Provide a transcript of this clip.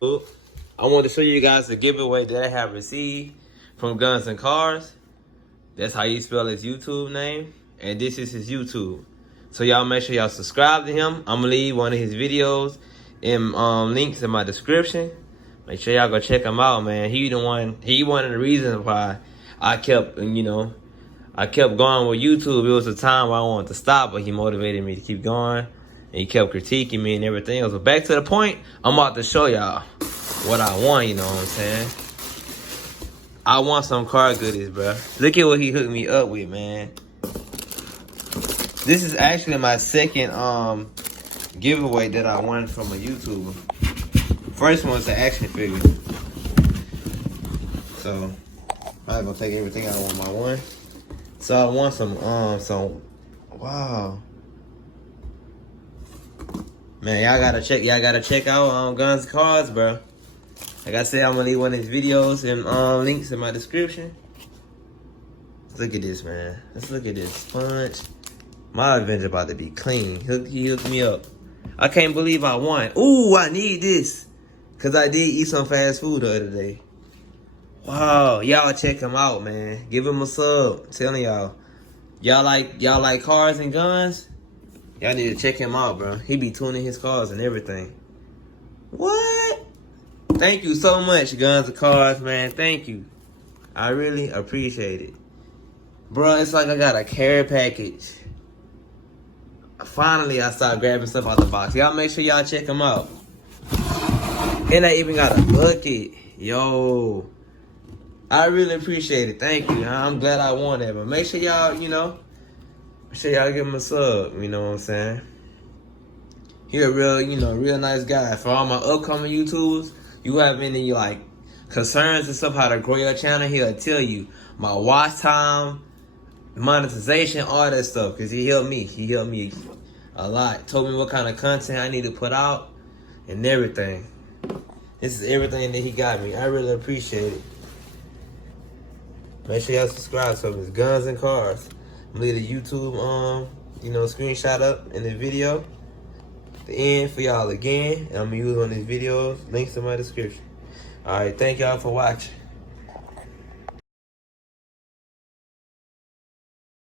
I want to show you guys the giveaway that I have received from Guns and Cars. That's how you spell his YouTube name. And this is his YouTube. So y'all make sure y'all subscribe to him. I'm gonna leave one of his videos in links in my description. Make sure y'all go check him out, man. He one of the reasons why I kept going with YouTube. It was a time where I wanted to stop, but he motivated me to keep going. And he kept critiquing me and everything else. But back to the point, I'm about to show y'all what I want, you know what I'm saying? I want some car goodies, bro. Look at what he hooked me up with, man. This is actually my second giveaway that I won from a YouTuber. First one's the action figure. So I'm gonna take everything out one by one. So I want some wow. Man, y'all gotta check out Guns and Cars, bro. Like I said, I'm gonna leave one of his videos and links in my description. Let's look at this, man. Let's look at this sponge. My Avenger about to be clean. He hooked me up. I can't believe I won. Ooh, I need this. Cause I did eat some fast food the other day. Wow, y'all check him out, man. Give him a sub. I'm telling y'all. Y'all like cars and guns? Y'all need to check him out, bro. He be tuning his cars and everything. What? Thank you so much, Guns and Cars, man. Thank you. I really appreciate it. Bro, it's like I got a care package. Finally, I started grabbing stuff out the box. Y'all make sure y'all check him out. And I even got a bucket. Yo. I really appreciate it. Thank you. I'm glad I won that. But make sure y'all, make sure y'all give him a sub. You know what I'm saying? He a real, real nice guy. For all my upcoming YouTubers, you have any, concerns and stuff, how to grow your channel, he'll tell you. My watch time, monetization, all that stuff. Because he helped me. He helped me a lot. Told me what kind of content I need to put out and everything. This is everything that he got me. I really appreciate it. Make sure y'all subscribe to him. It's Guns and Cars. I'm gonna leave the YouTube screenshot up in the video. The end for y'all again. And I'm gonna use one of these videos. Links in my description. Alright, thank y'all for watching.